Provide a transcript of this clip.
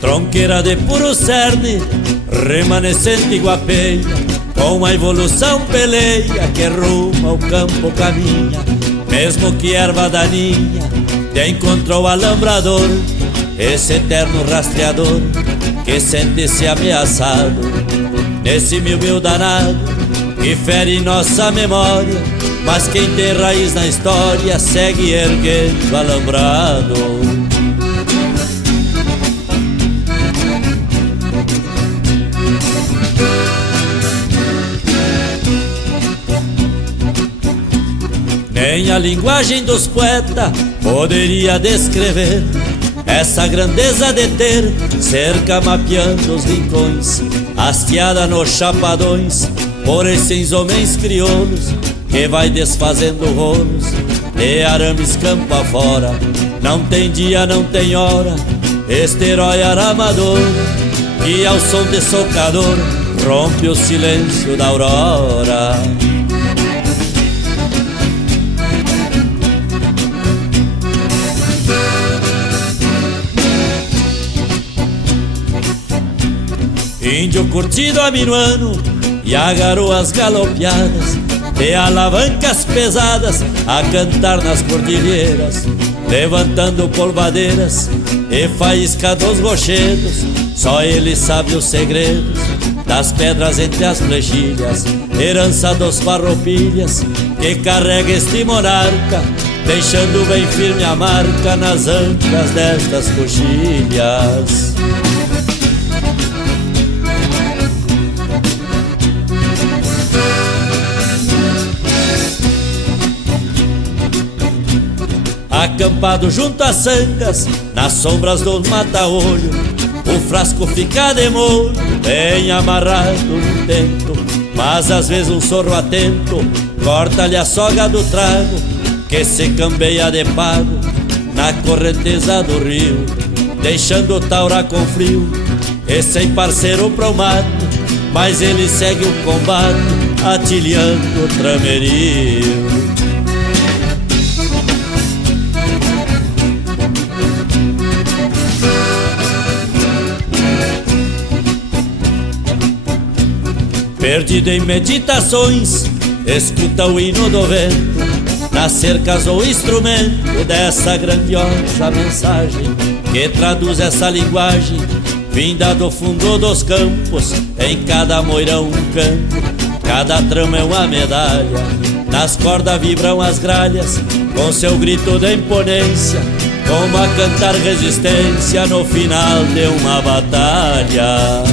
Tronqueira de puro cerne, remanescente iguapeia, com a evolução peleia que rumo ao campo caminha. Mesmo que erva daninha te encontrou alambrador, esse eterno rastreador que sente-se ameaçado nesse mil danado que fere nossa memória. Mas quem tem raiz na história segue erguendo alambrado. Nem a linguagem dos poetas poderia descrever essa grandeza de ter cerca mapeando os rincões, hasteada nos chapadões por esses homens crioulos que vai desfazendo rolos de arames campo afora. Não tem dia, não tem hora, este herói aramador que ao som de socador rompe o silêncio da aurora. Índio curtido a minuano e a garoas galopeadas de alavancas pesadas a cantar nas cordilheiras, levantando polvadeiras e faísca dos rochedos. Só ele sabe os segredos das pedras entre as flechilhas, herança dos farroupilhas que carrega este monarca, deixando bem firme a marca nas ancas destas coxilhas. Acampado junto às sangas, nas sombras dos mata-olho, o frasco fica de molho, bem amarrado no tento. Mas às vezes um sorro atento corta-lhe a soga do trago, que se cambeia de pago na correnteza do rio, deixando o taura com frio e sem parceiro pro mato. Mas ele segue o combate, atilhando o tramerio. Perdido em meditações, escuta o hino do vento, nas cercas o instrumento dessa grandiosa mensagem, que traduz essa linguagem vinda do fundo dos campos. Em cada moirão um canto, cada trama é uma medalha, nas cordas vibram as gralhas com seu grito de imponência, como a cantar resistência no final de uma batalha.